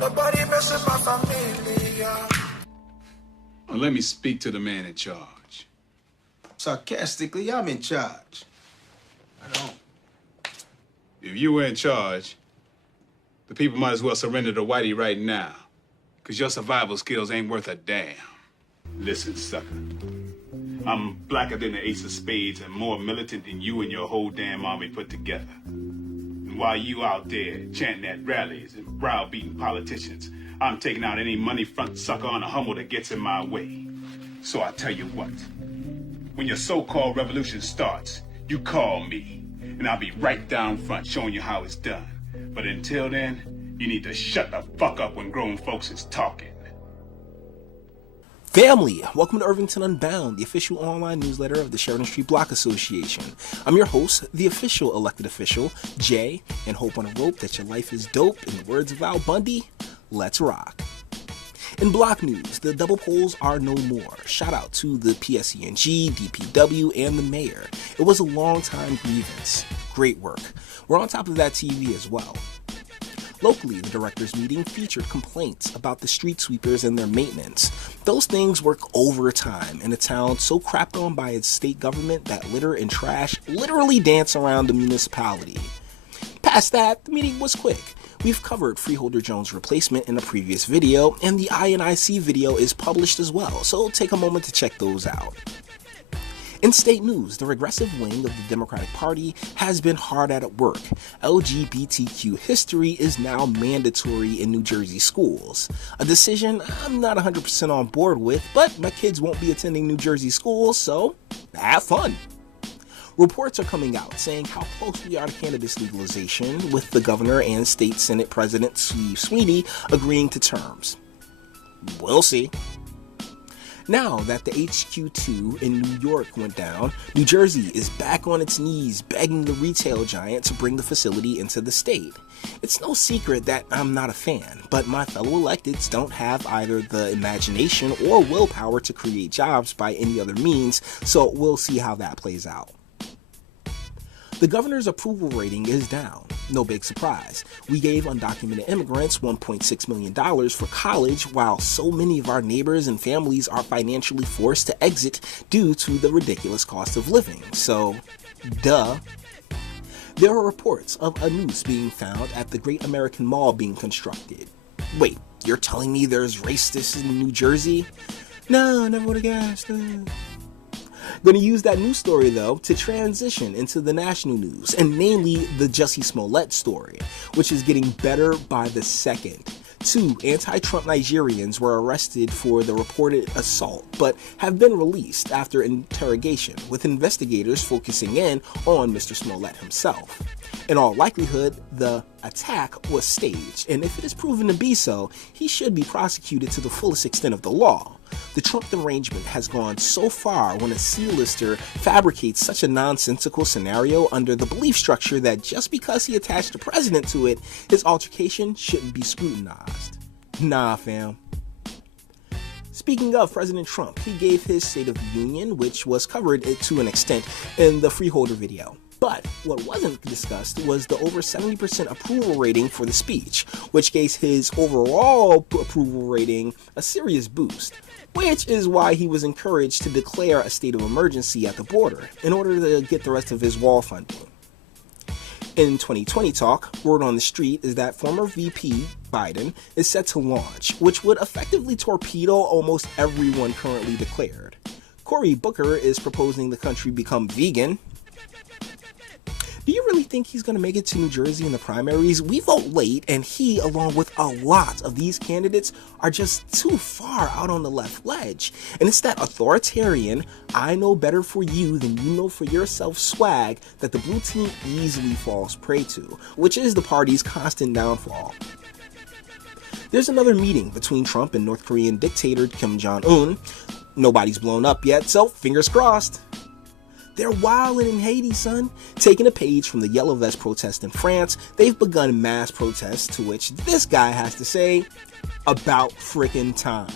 Nobody mess with my familia. Well, let me speak to the man in charge. Sarcastically, I'm in charge. I don't. If you were in charge, the people might as well surrender to Whitey right now, because your survival skills ain't worth a damn. Listen, sucker. I'm blacker than the ace of spades and more militant than you and your whole damn army put together. And while you out there chanting at rallies and browbeating politicians, I'm taking out any money front sucker on a Hummel that gets in my way. So I tell you what, when your so-called revolution starts, you call me, and I'll be right down front showing you how it's done. But until then, you need to shut the fuck up when grown folks is talking. Family, welcome to Irvington Unbound, the official online newsletter of the Sheridan Street Block Association. I'm your host, the official elected official, Jay, and hope on a rope that your life is dope. In the words of Al Bundy, let's rock. In block news, the double polls are no more. Shout out to the PSENG, DPW, and the mayor. It was a long time grievance. Great work. We're on top of that TV as well. Locally, the directors' meeting featured complaints about the street sweepers and their maintenance. Those things work overtime in a town so crapped on by its state government that litter and trash literally dance around the municipality. Past that, the meeting was quick. We've covered Freeholder Jones' replacement in a previous video, and the INIC video is published as well, so take a moment to check those out. In state news, the regressive wing of the Democratic Party has been hard at work. LGBTQ history is now mandatory in New Jersey schools. A decision I'm not 100% on board with, but my kids won't be attending New Jersey schools, so have fun. Reports are coming out saying how close we are to cannabis legalization, with the governor and state Senate President Steve Sweeney agreeing to terms. We'll see. Now that the HQ2 in New York went down, New Jersey is back on its knees begging the retail giant to bring the facility into the state. It's no secret that I'm not a fan, but my fellow electeds don't have either the imagination or willpower to create jobs by any other means, so we'll see how that plays out. The governor's approval rating is down. No big surprise. We gave undocumented immigrants $1.6 million for college, while so many of our neighbors and families are financially forced to exit due to the ridiculous cost of living. So, duh. There are reports of a noose being found at the Great American Mall being constructed. Wait, you're telling me there's racists in New Jersey? No, never would have guessed. Going to use that news story, though, to transition into the national news, and namely the Jussie Smollett story, which is getting better by the second. 2 anti-Trump Nigerians were arrested for the reported assault, but have been released after interrogation, with investigators focusing in on Mr. Smollett himself. In all likelihood, the attack was staged, and if it is proven to be so, he should be prosecuted to the fullest extent of the law. The Trump derangement has gone so far when a C-lister fabricates such a nonsensical scenario under the belief structure that just because he attached the president to it, his altercation shouldn't be scrutinized. Nah, fam. Speaking of President Trump, he gave his State of the Union, which was covered to an extent in the Freeholder video. But what wasn't discussed was the over 70% approval rating for the speech, which gave his overall approval rating a serious boost, which is why he was encouraged to declare a state of emergency at the border in order to get the rest of his wall funding. In 2020 talk, word on the street is that former VP Biden is set to launch, which would effectively torpedo almost everyone currently declared. Cory Booker is proposing the country become vegan. Do you really think he's going to make it to New Jersey in the primaries? We vote late, and he, along with a lot of these candidates, are just too far out on the left ledge. And it's that authoritarian, I know better for you than you know for yourself swag that the blue team easily falls prey to, which is the party's constant downfall. There's another meeting between Trump and North Korean dictator Kim Jong-un. Nobody's blown up yet, so fingers crossed. They're wildin' in Haiti, son. Taking a page from the Yellow Vest protest in France, they've begun mass protests, to which this guy has to say, about frickin' time.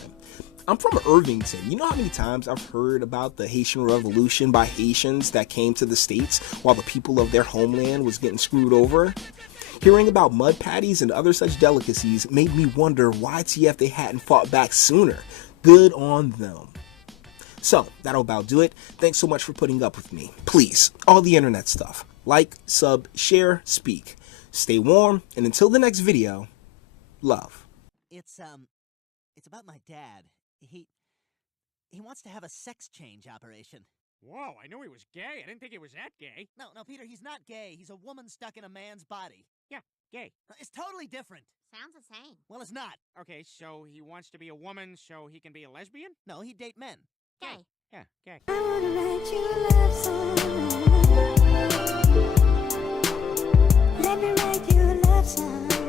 I'm from Irvington. You know how many times I've heard about the Haitian Revolution by Haitians that came to the States while the people of their homeland was getting screwed over? Hearing about mud patties and other such delicacies made me wonder why TF they hadn't fought back sooner. Good on them. So, that'll about do it. Thanks so much for putting up with me. Please, all the internet stuff. Like, sub, share, speak. Stay warm, and until the next video, love. It's about my dad. He wants to have a sex change operation. Whoa, I knew he was gay. I didn't think he was that gay. No, Peter, he's not gay. He's a woman stuck in a man's body. Yeah, gay. It's totally different. Sounds the same. Well, it's not. Okay, so he wants to be a woman so he can be a lesbian? No, he'd date men. Gay. Yeah, gay. I wanna write you a love song. Let me write you a love song.